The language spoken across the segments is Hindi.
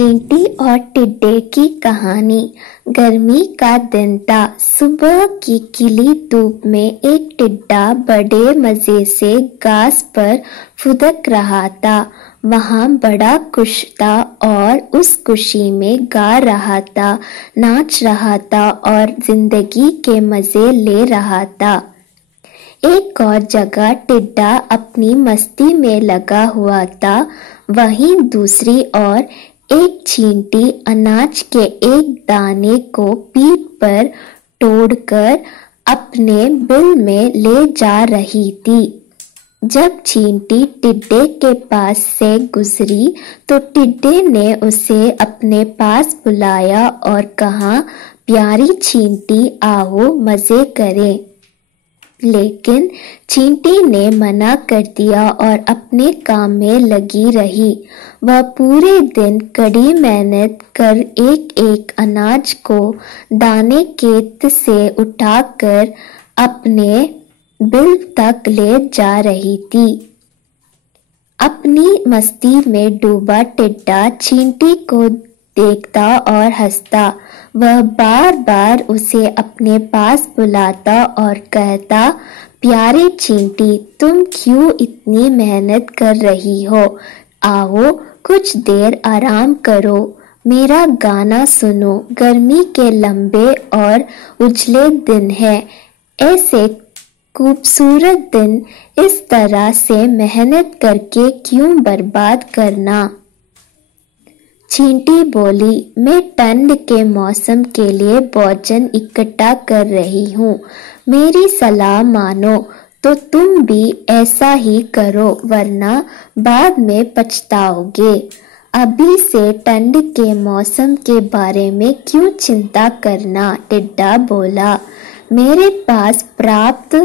चींटी और टिड्डे की कहानी। गर्मी का दिन था। सुबह की खिली धूप में एक टिड्डा बड़े मजे से घास पर फुदक रहा था। वहाँ बड़ा खुश था और उस खुशी में गा रहा था, नाच रहा था और जिंदगी के मजे ले रहा था। एक और जगह टिड्डा अपनी मस्ती में लगा हुआ था। वहीं दूसरी ओर एक चींटी अनाज के एक दाने को पीठ पर तोड़कर अपने बिल में ले जा रही थी। जब चींटी टिड्डे के पास से गुजरी तो टिड्डे ने उसे अपने पास बुलाया और कहा, प्यारी चींटी, आओ मजे करें। लेकिन चींटी ने मना कर दिया और अपने काम में लगी रही। वह पूरे दिन कड़ी मेहनत कर एक एक अनाज को दाने खेत से उठाकर अपने बिल तक ले जा रही थी। अपनी मस्ती में डूबा टिड्डा चींटी को देखता और हंसता। वह बार बार उसे अपने पास बुलाता और कहता, प्यारे चींटी, तुम क्यों इतनी मेहनत कर रही हो? आओ कुछ देर आराम करो, मेरा गाना सुनो। गर्मी के लंबे और उजले दिन हैं। ऐसे खूबसूरत दिन इस तरह से मेहनत करके क्यों बर्बाद करना? चींटी बोली, मैं ठंड के मौसम के लिए भोजन इकट्ठा कर रही हूँ। मेरी सलाह मानो तो तुम भी ऐसा ही करो, वरना बाद में पछताओगे। अभी से ठंड के मौसम के बारे में क्यों चिंता करना? टिड्डा बोला, मेरे पास पर्याप्त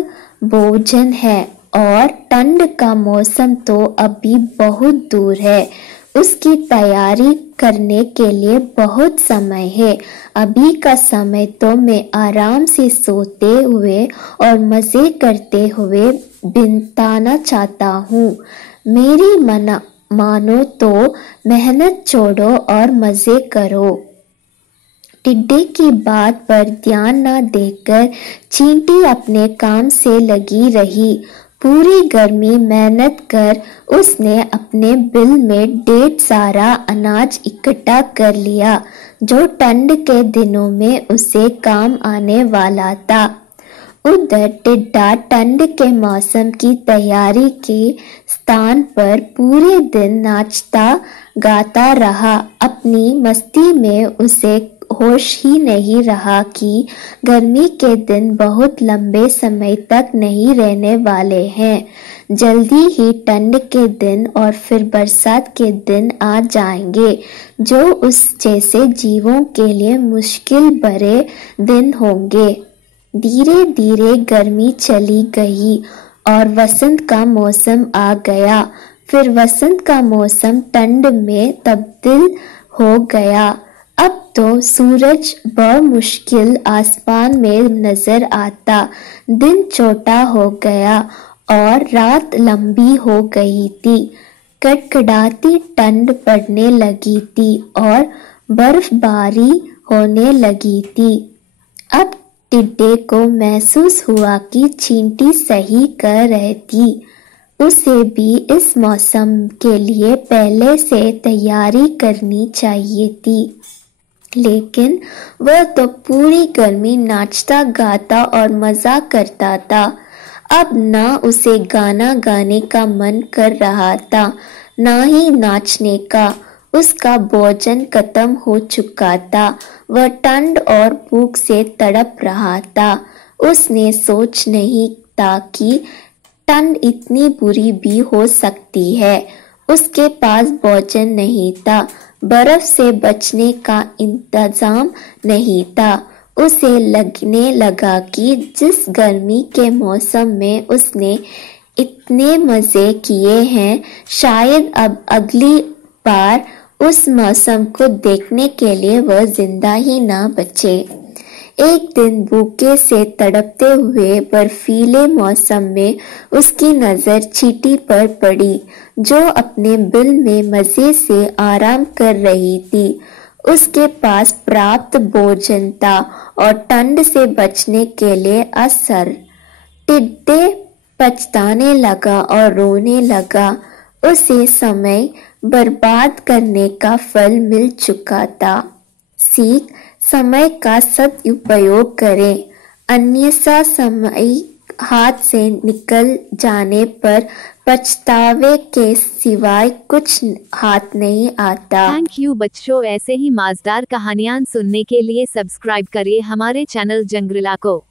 भोजन है और ठंड का मौसम तो अभी बहुत दूर है। उसकी तैयारी करने के लिए बहुत समय है। अभी का समय तो मैं आराम से सोते हुए और मजे करते हुए बिताना चाहता हूँ। मेरी मानो तो मेहनत छोड़ो और मजे करो। टिड्डे की बात पर ध्यान न देकर चींटी अपने काम से लगी रही। पूरी गर्मी मेहनत कर उसने अपने बिल में ढेर सारा अनाज इकट्ठा कर लिया, जो ठंड के दिनों में उसे काम आने वाला था। उधर टिड्डा ठंड के मौसम की तैयारी के स्थान पर पूरे दिन नाचता गाता रहा। अपनी मस्ती में उसे होश ही नहीं रहा कि गर्मी के दिन बहुत लंबे समय तक नहीं रहने वाले हैं। जल्दी ही ठंड के दिन और फिर बरसात के दिन आ जाएंगे, जो उस जैसे जीवों के लिए मुश्किल भरे दिन होंगे। धीरे धीरे गर्मी चली गई और वसंत का मौसम आ गया। फिर वसंत का मौसम ठंड में तब्दील हो गया। अब तो सूरज बमुश्किल आसमान में नजर आता। दिन छोटा हो गया और रात लंबी हो गई थी। कड़कड़ाती ठंड पड़ने लगी थी और बर्फबारी होने लगी थी। अब टिड्डे को महसूस हुआ कि चींटी सही कह रही थी। उसे भी इस मौसम के लिए पहले से तैयारी करनी चाहिए थी। लेकिन वह तो पूरी गर्मी नाचता गाता और मजा करता था। अब ना उसे गाना गाने का मन कर रहा था, ना ही नाचने का। उसका भोजन खत्म हो चुका था। वह ठंड और भूख से तड़प रहा था। उसने सोच नहीं था कि ठंड इतनी बुरी भी हो सकती है। उसके पास भोजन नहीं था, बर्फ से बचने का इंतजाम नहीं था। उसे लगने लगा कि जिस गर्मी के मौसम में उसने इतने मजे किए हैं, शायद अब अगली बार उस मौसम को देखने के लिए वह जिंदा ही ना बचे। एक दिन भूखे से तड़पते हुए बर्फीले मौसम में उसकी नजर चींटी पर पड़ी, जो अपने बिल में मजे से आराम कर रही थी। उसके पास पर्याप्त भोजन था और ठंड से बचने के लिए असर। टिड्डे पछताने लगा और रोने लगा। उसे समय बर्बाद करने का फल मिल चुका था। सीख: समय का सदुपयोग करें, अन्यथा समय हाथ से निकल जाने पर पछतावे के सिवाय कुछ हाथ नहीं आता। थैंक यू बच्चों, ऐसे ही मजेदार कहानियां सुनने के लिए सब्सक्राइब करिए हमारे चैनल जंगरिला को।